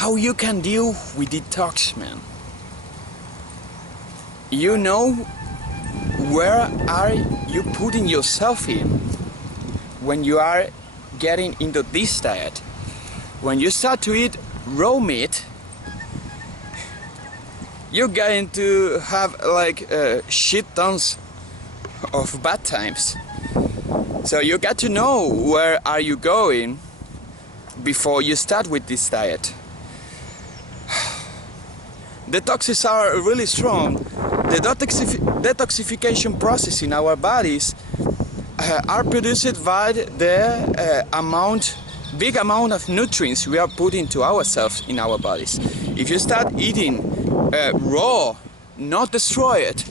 how you can deal with detox, man. You know where are you putting yourself in when you are getting into this diet. When you start to eat raw meat, you're going to have like shit tons of bad times. So you got to know where are you going before you start with this diet. Detoxes are really strong. The detoxification process in our bodies are produced by the big amount of nutrients we are putting to ourselves in our bodies. If you start eating raw, not destroyed,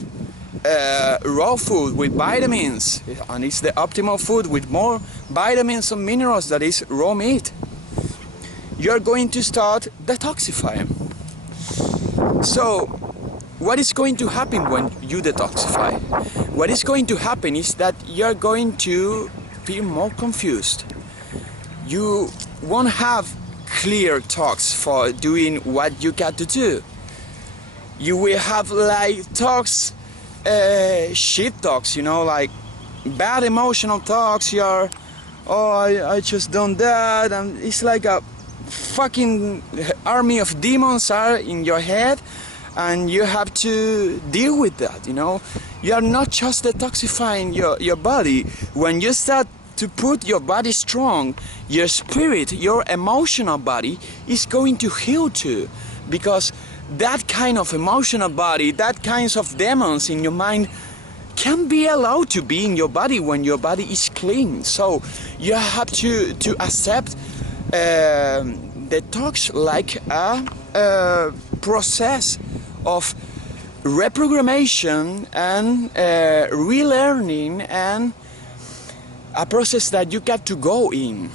raw food with vitamins, and it's the optimal food with more vitamins and minerals, that is raw meat, you're going to start detoxifying. So what is going to happen when you detoxify? What is going to happen is that you're going to feel more confused. You won't have clear thoughts for doing what you got to do. You will have like thoughts, shit thoughts, you know, like bad emotional thoughts. You're, oh, I just done that, and it's like a fucking army of demons are in your head, and you have to deal with that, you know. You are not just detoxifying your body. When you start to put your body strong, your spirit, your emotional body is going to heal too, because that kind of emotional body, that kinds of demons in your mind can be allowed to be in your body when your body is clean. So you have to accept detox like a process of reprogrammation and relearning, and a process that you got to go in,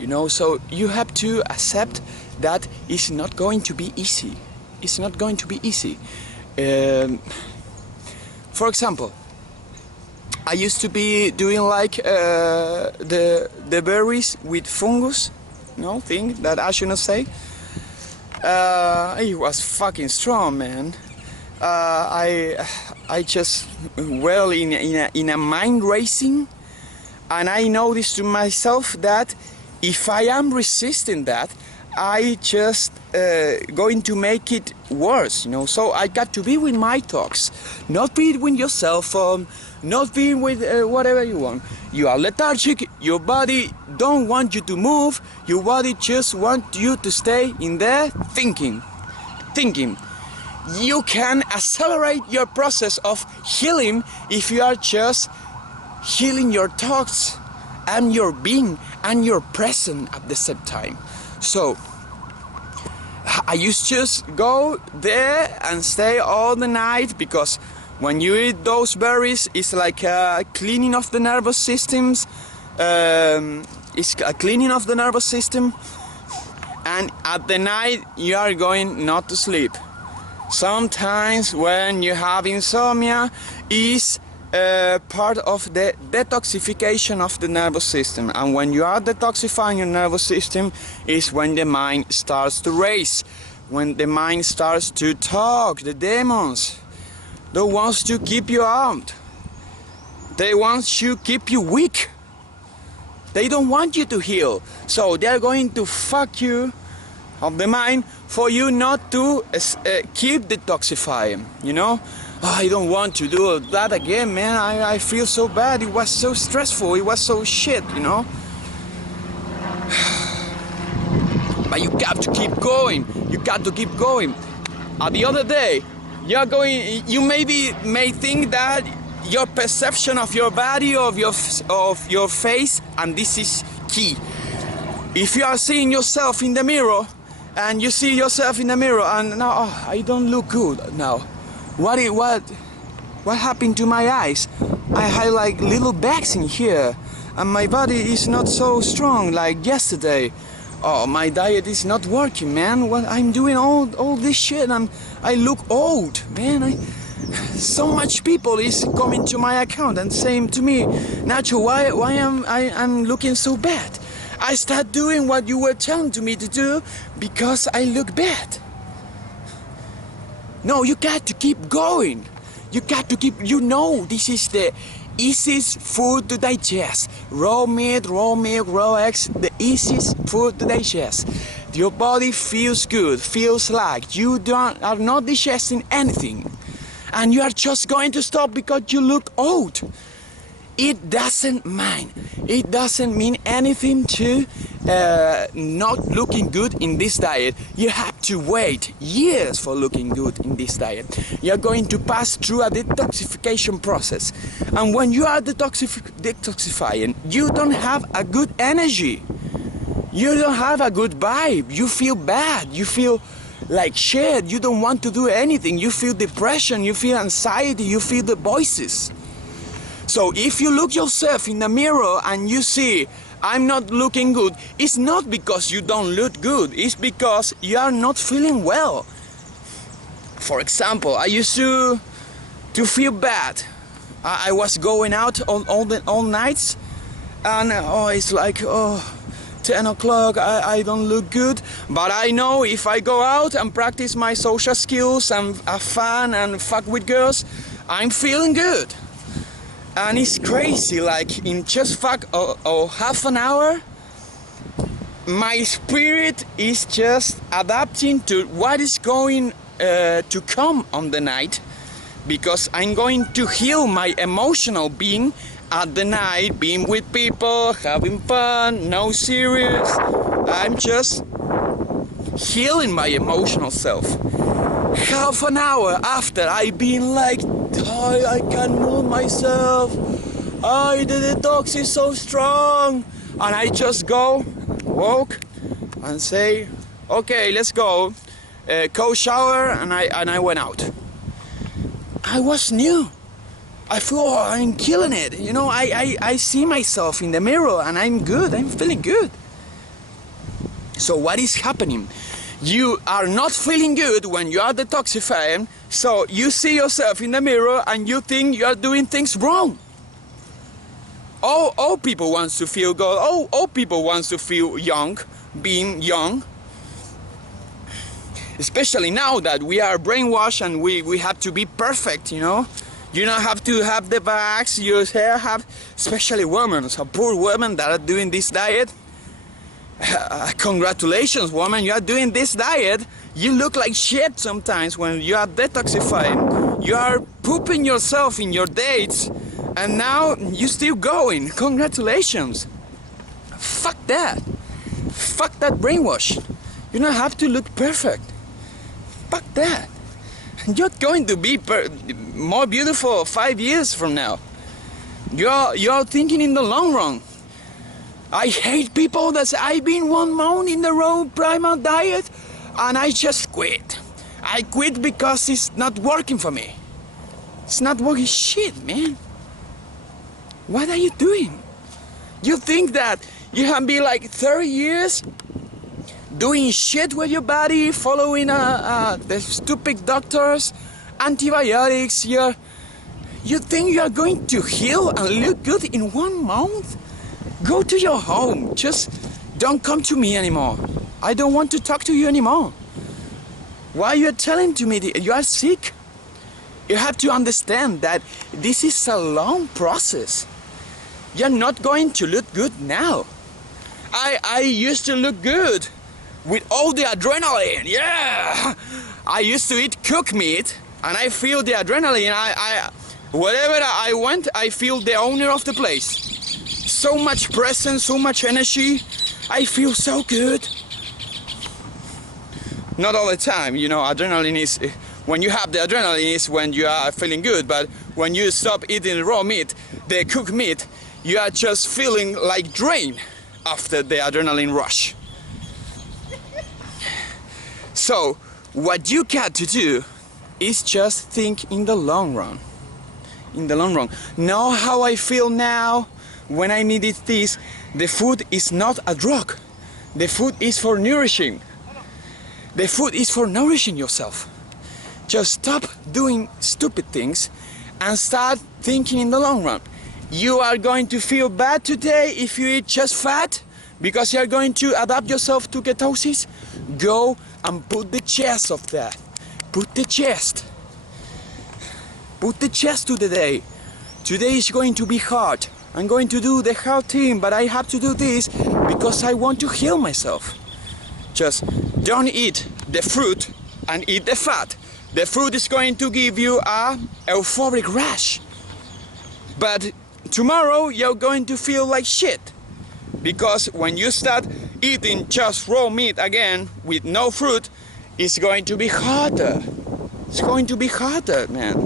you know. So you have to accept that it's not going to be easy. It's not going to be easy. For example, I used to be doing like the berries with fungus, no thing that I shouldn't say. It was fucking strong, man. I just well in a mind racing, and I noticed to myself that if I am resisting that, I just going to make it worse, you know. So I got to be with my thoughts, not be with your cell phone, not be with whatever you want. You are lethargic, your body don't want you to move, your body just wants you to stay in there thinking. You can accelerate your process of healing if you are just healing your thoughts and your being and your present at the same time. So I used to just go there and stay all the night, because when you eat those berries, it's like a cleaning of the nervous systems. It's a cleaning of the nervous system, and at the night you are going not to sleep. Sometimes when you have insomnia, is part of the detoxification of the nervous system, and when you are detoxifying your nervous system is when the mind starts to race, when the mind starts to talk. The demons, they want to keep you out, they want to keep you weak, they don't want you to heal, so they're going to fuck you of the mind for you not to keep detoxifying, you know. Oh, I don't want to do that again, man. I feel so bad. It was so stressful. It was so shit, you know. But you got to keep going. You got to keep going. The other day, you may think that your perception of your body, of your face, and this is key. If you are seeing yourself in the mirror, and you see yourself in the mirror, and now, oh, I don't look good now. What happened to my eyes? I have like little bags in here, and my body is not so strong like yesterday. Oh, my diet is not working, man. What I'm doing all this shit, and I look old, man. So much people is coming to my account and saying to me, Nacho, why I'm looking so bad? I start doing what you were telling to me to do because I look bad. No, you got to keep going. You got to keep, this is the easiest food to digest. Raw meat, raw milk, raw eggs, the easiest food to digest. Your body feels good, feels like you are not digesting anything. And you are just going to stop because you look old. It doesn't mind. It doesn't mean anything to not looking good in this diet. You have to wait years for looking good in this diet. You're going to pass through a detoxification process. And when you are detoxifying, you don't have a good energy. You don't have a good vibe. You feel bad. You feel like shit. You don't want to do anything. You feel depression. You feel anxiety. You feel the voices. So if you look yourself in the mirror and you see, I'm not looking good, it's not because you don't look good, it's because you are not feeling well. For example, I used to feel bad. I was going out all nights, and it's like 10 o'clock, I don't look good, but I know if I go out and practice my social skills and have fun and fuck with girls, I'm feeling good. And it's crazy, like in just half an hour, my spirit is just adapting to what is going to come on the night, because I'm going to heal my emotional being at the night, being with people, having fun, no serious. I'm just healing my emotional self. Half an hour after I've been like, I can't move myself, the detox is so strong, and I just walk and say, okay, let's go, cold shower, and I went out. I was new. I feel I'm killing it, I see myself in the mirror and I'm good, I'm feeling good. So what is happening? You are not feeling good when you are detoxifying, so you see yourself in the mirror and you think you are doing things wrong. All people want to feel good, all people want to feel young, being young. Especially now that we are brainwashed and we have to be perfect, You don't have to have the bags, your hair have, especially women, so poor women that are doing this diet. Congratulations, woman, you are doing this diet. You look like shit sometimes when you are detoxifying. You are pooping yourself in your dates, and now you're still going. Congratulations. Fuck that. Fuck that brainwash. You don't have to look perfect. Fuck that. You're going to be more beautiful 5 years from now. You're thinking in the long run. I hate people that say, I've been 1 month in the raw primal diet and I just quit. I quit because it's not working for me. It's not working. Shit, man. What are you doing? You think that you have been like 30 years doing shit with your body, following the stupid doctors, antibiotics. You think you are going to heal and look good in 1 month? Go to your home. Just don't come to me anymore. I don't want to talk to you anymore. Why are you telling to me that you are sick? You have to understand that this is a long process. You're not going to look good now. I used to look good with all the adrenaline. Yeah, I used to eat cooked meat and I feel the adrenaline. Wherever I went, I feel the owner of the place. So much presence, so much energy. I feel so good. Not all the time, adrenaline is, when you have the adrenaline is when you are feeling good, but when you stop eating raw meat, the cooked meat, you are just feeling like drained after the adrenaline rush. So, what you got to do is just think in the long run. In the long run. Know how I feel now when I needed this. The food is not a drug. The food is for nourishing. The food is for nourishing yourself. Just stop doing stupid things and start thinking in the long run. You are going to feel bad today if you eat just fat, because you're going to adapt yourself to ketosis, go and put the chest of that. Put the chest. Put the chest to the day. Today is going to be hard. I'm going to do the hard thing, but I have to do this because I want to heal myself. Just don't eat the fruit and eat the fat. The fruit is going to give you a euphoric rush. But tomorrow you're going to feel like shit. Because when you start eating just raw meat again with no fruit, it's going to be harder. It's going to be harder, man.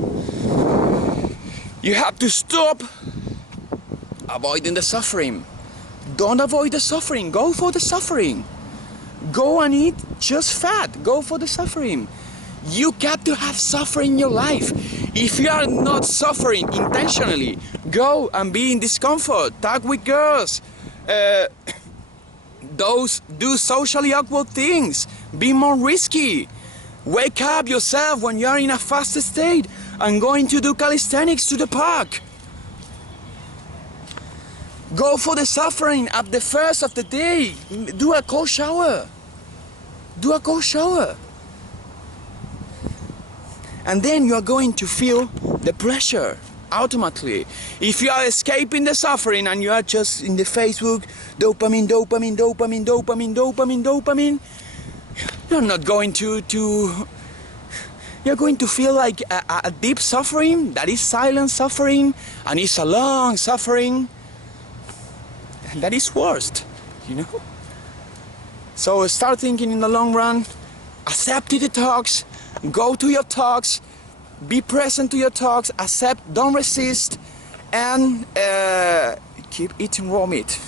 You have to stop avoiding the suffering. Don't avoid the suffering. Go for the suffering. Go and eat just fat. Go for the suffering. You got to have suffering in your life. If you are not suffering intentionally, go and be in discomfort. Talk with girls. Do socially awkward things. Be more risky. Wake up yourself when you are in a fast state and going to do calisthenics to the park. Go for the suffering at the first of the day. Do a cold shower. Do a cold shower. And then you are going to feel the pressure automatically. If you are escaping the suffering and you are just in the Facebook, dopamine, dopamine, dopamine, dopamine, dopamine, dopamine, you're not going to you're going to feel like a deep suffering that is silent suffering, and it's a long suffering, and that is worst, you know. So start thinking in the long run. Accept the talks. Go to your talks. Be present to your talks. Accept. Don't resist. And keep eating raw meat.